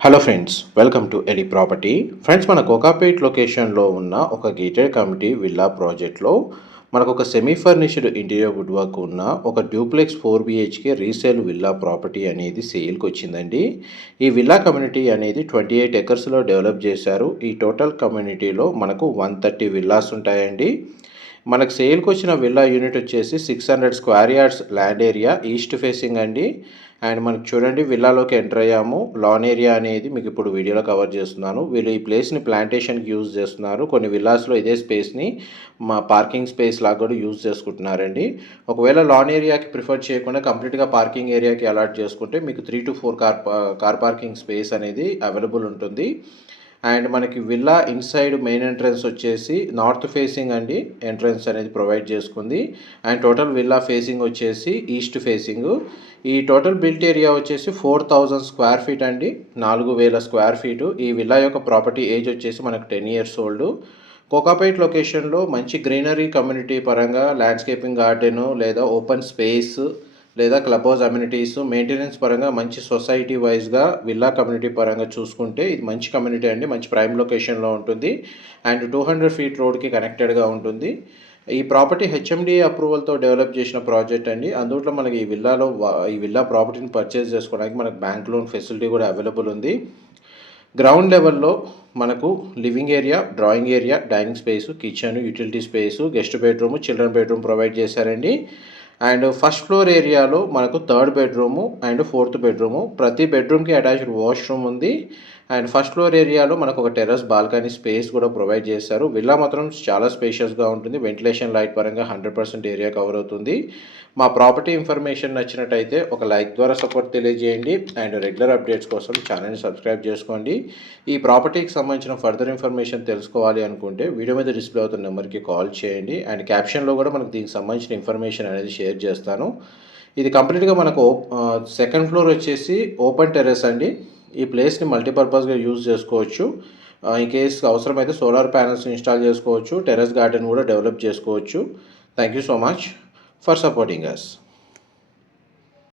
Hello friends, welcome to AD property. Friends, మన కోకాపేట్ లొకేషన్లో ఉన్న ఒక గేటెడ్ కమ్యూనిటీ విల్లా ప్రాజెక్ట్లో మనకు ఒక semi furnished interior wood work ఉన్న ఒక duplex 4 BHK resale villa property అనేది సేల్కి వచ్చిందండి. ఈ విల్లా కమ్యూనిటీ అనేది 28 ఎకర్స్లో డెవలప్ చేశారు. ఈ టోటల్ కమ్యూనిటీలో మనకు 130 విల్లాస్ ఉంటాయండి. మనకు సేల్కి వచ్చిన విల్లా యూనిట్ వచ్చేసి 600 square yards land area, east facing అండి. అండ్ మనకు చూడండి, విల్లాలోకి ఎంటర్ అయ్యాము. లాన్ ఏరియా అనేది మీకు ఇప్పుడు వీడియోలో కవర్ చేస్తున్నాను. వీళ్ళు ఈ ప్లేస్ని ప్లాంటేషన్కి యూజ్ చేస్తున్నారు. కొన్ని విల్లాస్లో ఇదే స్పేస్ని మా పార్కింగ్ స్పేస్ లాగా కూడా యూజ్ చేసుకుంటున్నారండి. ఒకవేళ లాన్ ఏరియాకి ప్రిఫర్ చేయకుండా కంప్లీట్గా పార్కింగ్ ఏరియాకి అలాట్ చేసుకుంటే మీకు 3 to 4 కార్ పార్కింగ్ స్పేస్ అనేది అవైలబుల్ ఉంటుంది. అండ్ మనకి విల్లా ఇన్సైడ్ మెయిన్ ఎంట్రన్స్ వచ్చేసి నార్త్ ఫేసింగ్ అండి. ఎంట్రన్స్ అనేది ప్రొవైడ్ చేసుకుంది. అండ్ టోటల్ విల్లా ఫేసింగ్ వచ్చేసి ఈస్ట్ ఫేసింగ్. ఈ టోటల్ బిల్ట్ ఏరియా వచ్చేసి 4000 స్క్వేర్ ఫీట్ అండి, 4000 స్క్వేర్ ఫీటు. ఈ విల్లా యొక్క ప్రాపర్టీ ఏజ్ వచ్చేసి మనకు 10 years ఓల్డ్. కోకాపేట్ లొకేషన్లో మంచి గ్రీనరీ కమ్యూనిటీ పరంగా ల్యాండ్స్కేపింగ్ గార్డెను లేదా ఓపెన్ స్పేస్ లేదా క్లబ్ హౌస్ అమ్యూనిటీస్ మెయింటెనెన్స్ పరంగా మంచి సొసైటీ వైజ్గా విల్లా కమ్యూనిటీ పరంగా చూసుకుంటే ఇది మంచి కమ్యూనిటీ అండి. మంచి ప్రైమ్ లొకేషన్లో ఉంటుంది. అండ్ 200 feet రోడ్కి కనెక్టెడ్గా ఉంటుంది. ఈ ప్రాపర్టీ హెచ్ఎండిఏ అప్రూవల్తో డెవలప్ చేసిన ప్రాజెక్ట్ అండి. అందులో మనకి ఈ విల్లా ప్రాపర్టీని పర్చేస్ చేసుకోవడానికి మనకు బ్యాంక్ లోన్ ఫెసిలిటీ కూడా అవైలబుల్ ఉంది. గ్రౌండ్ లెవెల్లో మనకు living area, drawing area, dining space, kitchen, utility space, guest bedroom, children bedroom provide చేశారండి. అండ్ ఫస్ట్ ఫ్లోర్ ఏరియాలో మనకు 3rd bedroom and 4th bedroom, ప్రతి బెడ్రూమ్కి అటాచ్డ్ వాష్రూమ్ ఉంది. అండ్ ఫస్ట్ ఫ్లోర్ ఏరియాలో మనకు ఒక టెర్రస్ బాల్కనీ స్పేస్ కూడా ప్రొవైడ్ చేశారు. విల్లా మాత్రం చాలా స్పేషియస్గా ఉంటుంది. వెంటిలేషన్ లైట్ పరంగా 100% ఏరియా కవర్ అవుతుంది. మా ప్రాపర్టీ ఇన్ఫర్మేషన్ నచ్చినట్టయితే ఒక లైక్ ద్వారా సపోర్ట్ తెలియజేయండి. అండ్ రెగ్యులర్ అప్డేట్స్ కోసం ఛానల్ని సబ్స్క్రైబ్ చేసుకోండి. ఈ ప్రాపర్టీకి సంబంధించిన ఫర్దర్ ఇన్ఫర్మేషన్ తెలుసుకోవాలి అనుకుంటే వీడియో మీద డిస్ప్లే అవుతున్న నెంబర్కి కాల్ చేయండి. అండ్ క్యాప్షన్లో కూడా మనకు దీనికి సంబంధించిన ఇన్ఫర్మేషన్ అనేది షేర్ చేస్తాను. ఇది కంప్లీట్గా మనకు సెకండ్ ఫ్లోర్ వచ్చేసి ఓపెన్ టెర్రస్ అండి. ఈ ప్లేస్ని మల్టీపర్పస్గా యూజ్ చేసుకోవచ్చు. ఇన్ కేస్ అవసరమైతే సోలార్ ప్యానల్స్ ఇన్స్టాల్ చేసుకోవచ్చు. టెర్రస్ గార్డెన్ కూడా డెవలప్ చేసుకోవచ్చు. Thank you so much for supporting us.